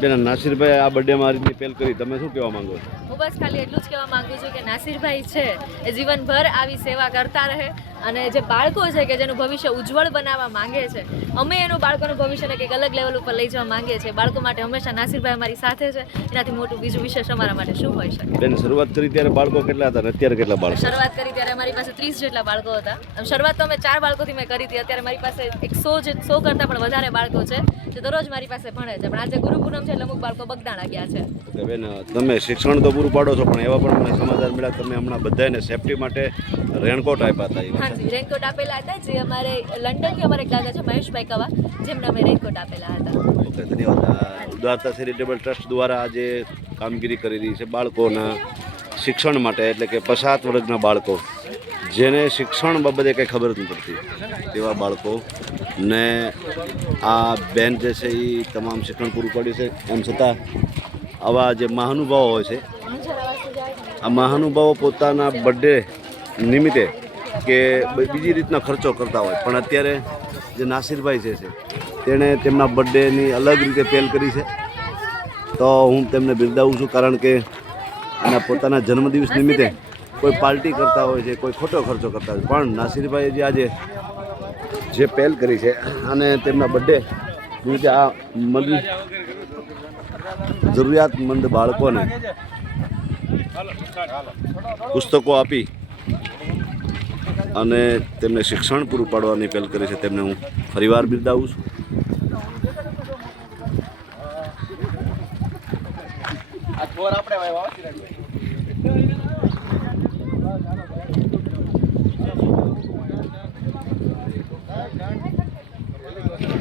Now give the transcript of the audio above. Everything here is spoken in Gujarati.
બેન નાસિરભાઈ આ બર્થડેમાં આ રીતની પહેલ કરી, તમે શું કહેવા માંગો છો? હું બસ ખાલી એટલું જ કહેવા માંગુ છું કે નાસિરભાઈ છે એ જીવનભર આવી સેવા કરતા રહે અને જે બાળકો છે કે જેનું ભવિષ્ય ઉજ્જવળ બનાવવા માંગે છે, અમે એનું બાળકોનું ભવિષ્યને કંઈક અલગ લેવલ ઉપર લઈ જવા માંગીએ છીએ. બાળકો માટે હંમેશા નાસિરભાઈ અમારી સાથે છે, એનાથી મોટું બીજું વિશેષ અમારા માટે શું હોઈ શકે? બેન શરૂઆત કરી ત્યારે બાળકો કેટલા હતા, અત્યારે કેટલા બાળકો? શરૂઆત કરી ત્યારે અમારી પાસે 30 જેટલા બાળકો હતા. શરૂઆત તો અમે 4 બાળકોથી મેં કરી હતી. અત્યારે મારી પાસે 100 કરતાં પણ વધારે બાળકો છે જે દરરોજ મારી પાસે ભણે છે. પણ આજે ગુરુ પૂનમ છે એટલે અમુક બાળકો બગદાણા ગયા છે. બેન તમે શિક્ષણ તો પૂરું પાડો છો, પણ એવા પણ મને સમાચાર મળ્યા તમે હમણાં બધાને સેફટી માટે રેનકોટ આપ્યા હતા. હાજી, રેનકોટ આપેલા હતા જે અમારે લંડનથી અમારે એક દાદા છે મહેશભાઈ કવા, જેમને અમે રેનકોટ આપેલા હતા. ઓકે, ધન્યવાદ. ઉદારતા ચેરિટેબલ ટ્રસ્ટ દ્વારા આજે કામગીરી કરી રહી છે બાળકોના શિક્ષણ માટે, એટલે કે પછાત વર્ગના બાળકો જેને શિક્ષણ બાબતે કંઈ ખબર જ નથી પડતી તેવા બાળકો ને આ બેન જે છે એ તમામ શિક્ષણ પૂરું પાડ્યું છે. એમ છતાં આવા જે મહાનુભાવો હોય છે, આ મહાનુભાવો પોતાના બર્થડે નિમિત્તે કે બીજી રીતના ખર્ચો કરતા હોય, પણ અત્યારે જે નાસિરભાઈ છે તેણે તેમના બર્થડેની અલગ રીતે પહેલ કરી છે. તો હું તેમને બિરદાવું છું, કારણ કે એના પોતાના જન્મદિવસ નિમિત્તે કોઈ પાર્ટી કરતા હોય છે, કોઈ ખોટો ખર્ચો કરતા હોય, પણ નાસિરભાઈએ જે આજે જે પહેલ કરી છે અને તેમના બર્થડે નિમિત્તે આ જરૂરિયાતમંદ બાળકોને પુસ્તકો આપી અને તેમને શિક્ષણ પૂરું પાડવાની પહેલ કરી છે, તેમને હું ફરીવાર બિરદાવું છું. આ છોર આપણે